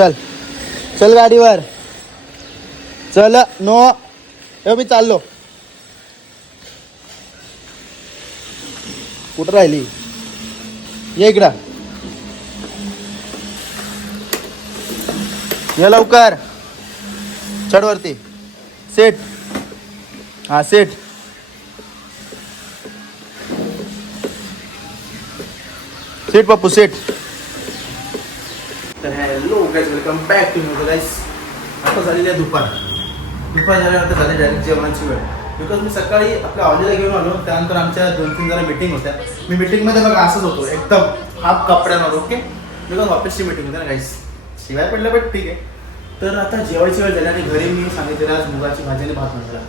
चल चल गाडीवर चल. नो मी चाललो. कुठं राहिली? ये इकडं ये लवकर. चढ वरती. सेट. हा सेट. Set Pappu set. तर hello guys, welcome back to new guys. आता झालेली आहे दुपार झाल्यानंतर झाली डायरेक्ट जेवणाची वेळ. बिकॉज मी सकाळी आपल्या ऑलिला घेऊन आलो, त्यानंतर आमच्या 2-3 जरा मीटिंग होत्या. मी मीटिंगमध्ये बघा असंच होतो एकदम हाफ कपड्यांवर. ओके, बिकॉज ऑफिसची मीटिंग होती ना गाईज. शिवाय पडलं बट ठीक आहे. तर आता जेवायची वेळ झाली आणि घरी मी सांगितलेलं आज मुगाची भाजी आणि भात बनवला.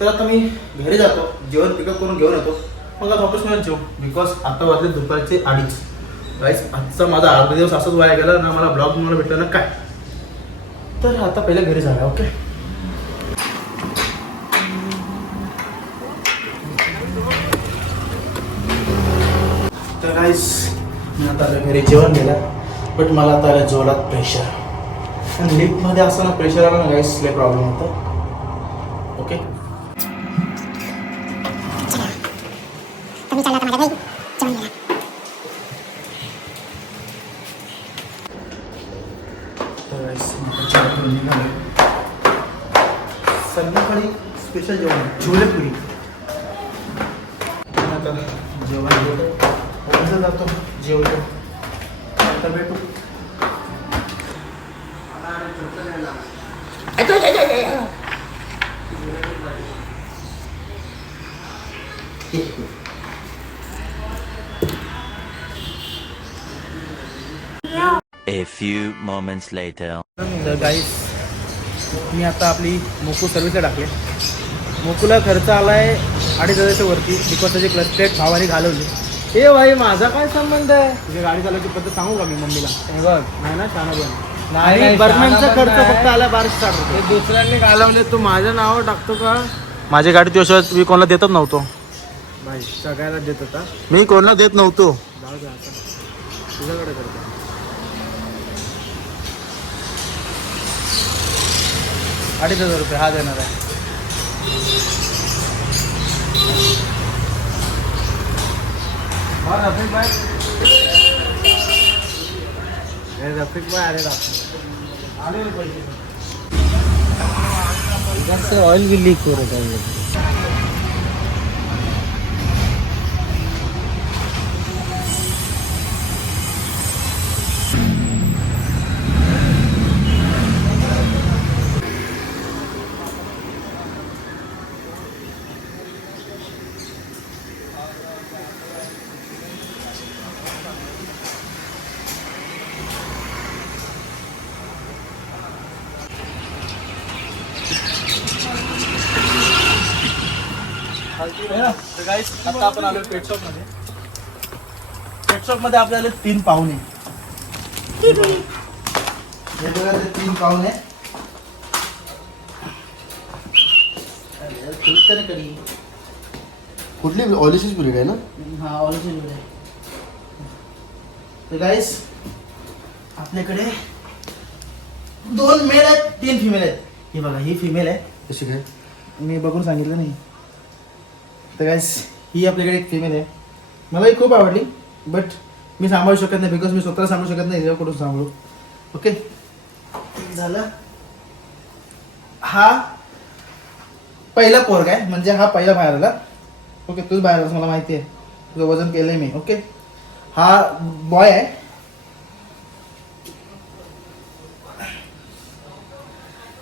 तर आता मी घरी जातो, जेवण पिकअप करून घेऊन येतो, मग आता ऑफिसमध्ये जेव. बिकॉज आता वाजले दुपारचे 2:30. गाईज आजचा माझा अर्धा दिवस असंच वाया गेला ना. मला ब्लॉग तुम्हाला भेटला ना काय. तर आता पहिले घरी जाऊया. ओके, तर गाईज मी आता घरी जेवण गेलं, बट मला आता आलं जोरात प्रेशर. आणि लिफ्टमध्ये असताना प्रेशर आला ना गाईज, लय प्रॉब्लेम होता. ओके, संध्याकाळी स्पेशल जेवण छोलेपुरी. आता जेवण घेतो, जातो जेवतो. आता भेटू. A few moments later. तर गाईस मी आता आपली मोकू सर्व्हिसला टाकले. मोकूला खर्च आलाय 2,500 वरती. बिकॉज त्याची क्लच प्लेट भावाने घालवली. ए भाई माझा काय संबंध आहे? तुझी गाडी चालवायची पद्धत सांगू का मी मम्मीला? हे बघ, नाही ना शाना बन. नाही, बर्मनचा खर्च फक्त आला 1260 रुपये. दुसऱ्यांनी घालवले, तू माझं नाव टाकतो का? माझी गाडी त्याशिवाय मी कोणाला देतच नव्हतो भाई. सगळ्याला देत होता मी, कोणाला देत नव्हतो. जाऊ दे आता, तुझ्याकडे करतो. 2,500 रुपये हा देणार आहे. रफिक भाई, रफिक भाई अरे आले पैसे. ऑइल भी लीक हो रहा है. तर गाईस आता आपण आलो पेट शॉप मध्ये. पेट शॉप मध्ये आपल्याला 3 पाहुणे. हे बघा, ते 3 पाहुणे. कुठली ऑलिशीच ब्रीड आहे ना? हा, ऑलिशीच ब्रीड आहे. तर गाईस आपल्याकडे 2 मेल आहेत, 3 फिमेल आहेत. ही बघा, ही फिमेल आहे. कशी काय मी बघून सांगितलं नाही. तर गाईस ही आपल्याकडे एक फिमेल आहे. मला ही खूप आवडली, बट मी सांभाळू शकत नाही. बिकॉज मी स्वतःला सांभाळू शकत नाही, जेव्हा कुठून सांभाळू. ओके, झालं. हा पहिला पोरगा आहे, म्हणजे हा पहिला बाहेर आला. ओके, तूच बाहेर आलास, मला माहिती आहे. तुझं वजन केलंय मी. ओके, हा बॉय आहे.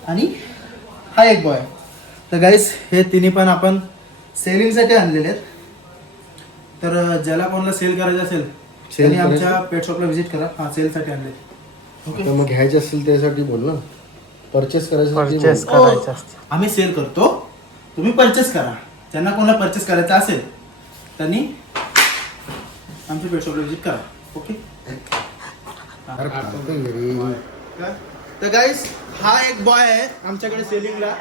आणि हा एक बॉय. तर गाईस हे तिन्ही पण आपण सेलिंगसाठी आणलेले आहेत. तर ज्याला कोणाला सेल करायचं असेल त्यांनी आमच्या पेट शॉपला व्हिजिट करा. हा, सेलसाठी आणले. ओके, मग घ्यायचे असेल त्यासाठी बोल ना. परचेस करायचं आम्ही सेल करतो, तुम्ही परचेस करा. ज्यांना कोणाला परचेस करायचं असेल त्यांनी आमच्या पेट शॉपला व्हिजिट करा. ओके, तर गाईस हा एक बॉय आहे आमच्याकडे सेलिंगला.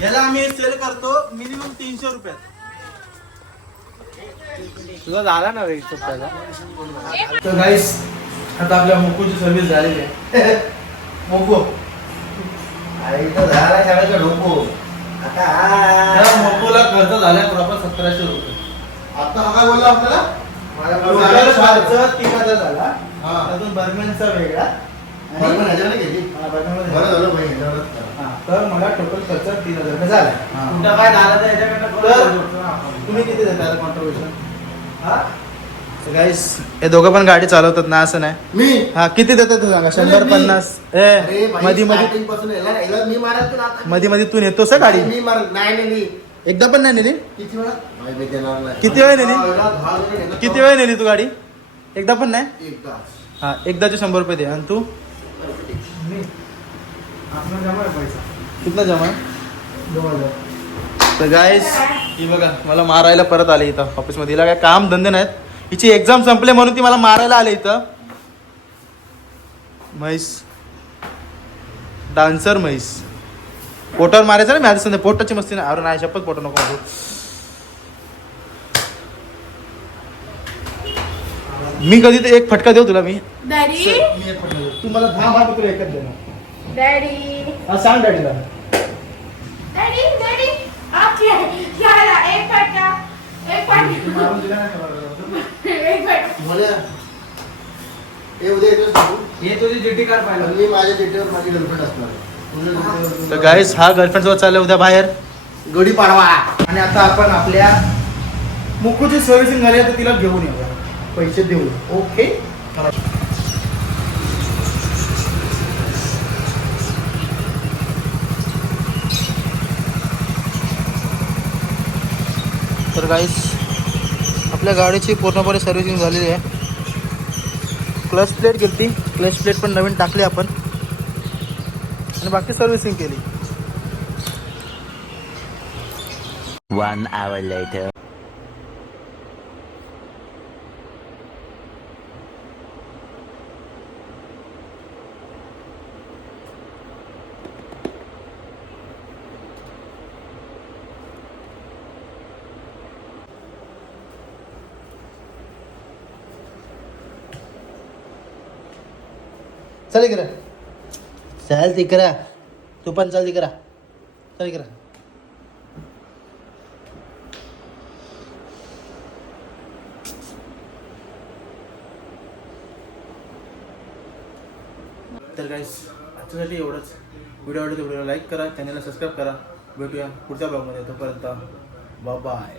याला आम्ही सेल करतो मिनिमम 300 रुपयात. तुझा झाला ना रेट. तर गाईस आता आपल्या मोकोची सर्व्हिस झालेली आहे. मोको आई तर झाला शाळेचा ढोको त्या आता मोकोला खर्च झालाय प्रॉपर 1700 रुपये. आता काय बोलला आपल्याला टोटल खर्च 3000 झाला. हा. अजून बर्मनचा वेगळा आणि- बरोबर ह्याच्यामध्ये घेतली हा, बर्मनमध्ये बरं झाला. झालं भाई ह्याच्यावरच करा. हा, तर मला टोटल खर्च 3000 रुपये झाला. कुठं काय झालं तर याच्याकडनं तर करून बघतो ना आपण. तुम्ही किती देता कॉन्ट्रीब्युशन? गाईस हे दोघं पण गाडी चालवतात ना, असं नाही. मी हा किती देतात ते सांगा. 100-50. अरे भाई मध्ये मध्ये starting पासून याला नाही, याला मी मारत तुला आता. मध्ये मध्ये तू नेतोस का गाडी? मी मारत नाही नेली. एकदा पण नाही नेली? किती वेळा भाई मी देणार नाही. किती वेळा नेली? हा, याला 10 वेळा नेलं. किती वेळ नेली तू गाडी? एकदा पण नाही? एकदा. हा, एकदाचे 100 रुपये दे. आणि तू मी आपला जमा आहे पैसा कितना जमा? 2000. तर गाईस ही बघा मला मारायला परत आले इथं ऑफिसमध्ये. हिला काय काम धंदे नाहीत. हिची एक्झाम संपले म्हणून ती मला मारायला आले इथं. म्हैस डान्सर म्हैस. पोटावर मारायचं ना मी आधी संध्या. पोटाची मस्ती नाही. अरे नाही शपथ पोट नको मारू. मी कधी ते एक फटका देऊ तुला मी. डॅडी मी एक फटका देऊ. तू मला 10 मार तुला एकच देणार. डॅडी हा सांग डॅडीला. डॅडी डॅडी आप क्या एक फटका एक फटका मारून दिला नाही का मला? एक फटका बोल्या. हे उद्या येतोस ना तू? हे तुझी जीटी कार पण पाहिलं मी माझ्या डेटीवर माझी गर्लफ्रेंड असणार आहे. तुझ्या डेटीवर तर गाईस हा गर्लफ्रेंड सोबत चालला उद्या बाहेर. गडी पाडवा. आणि आता आपण आपल्या मुकुची सर्व्हिसिंग झाली आहे तर तिला घेऊन येऊया. पैसे देऊ. ओके. तर गाईस आपल्या गाडीची पूर्णपणे सर्व्हिसिंग झालेली आहे. क्लच प्लेट घेतली. क्लच प्लेट पण नवीन टाकली आपण आणि बाकी सर्व्हिसिंग केली. 1 hour later. चल इकडे. चल तिकडे. तू पण चल तिकडे. चल इकडे. तर गाईस आजच्यासाठी एवढंच. व्हिडिओ आवडतो व्हिडिओला लाईक करा, चॅनलला सबस्क्राईब करा. भेटूया पुढच्या ब्लॉगमध्ये. तोपर्यंत बाय बाय.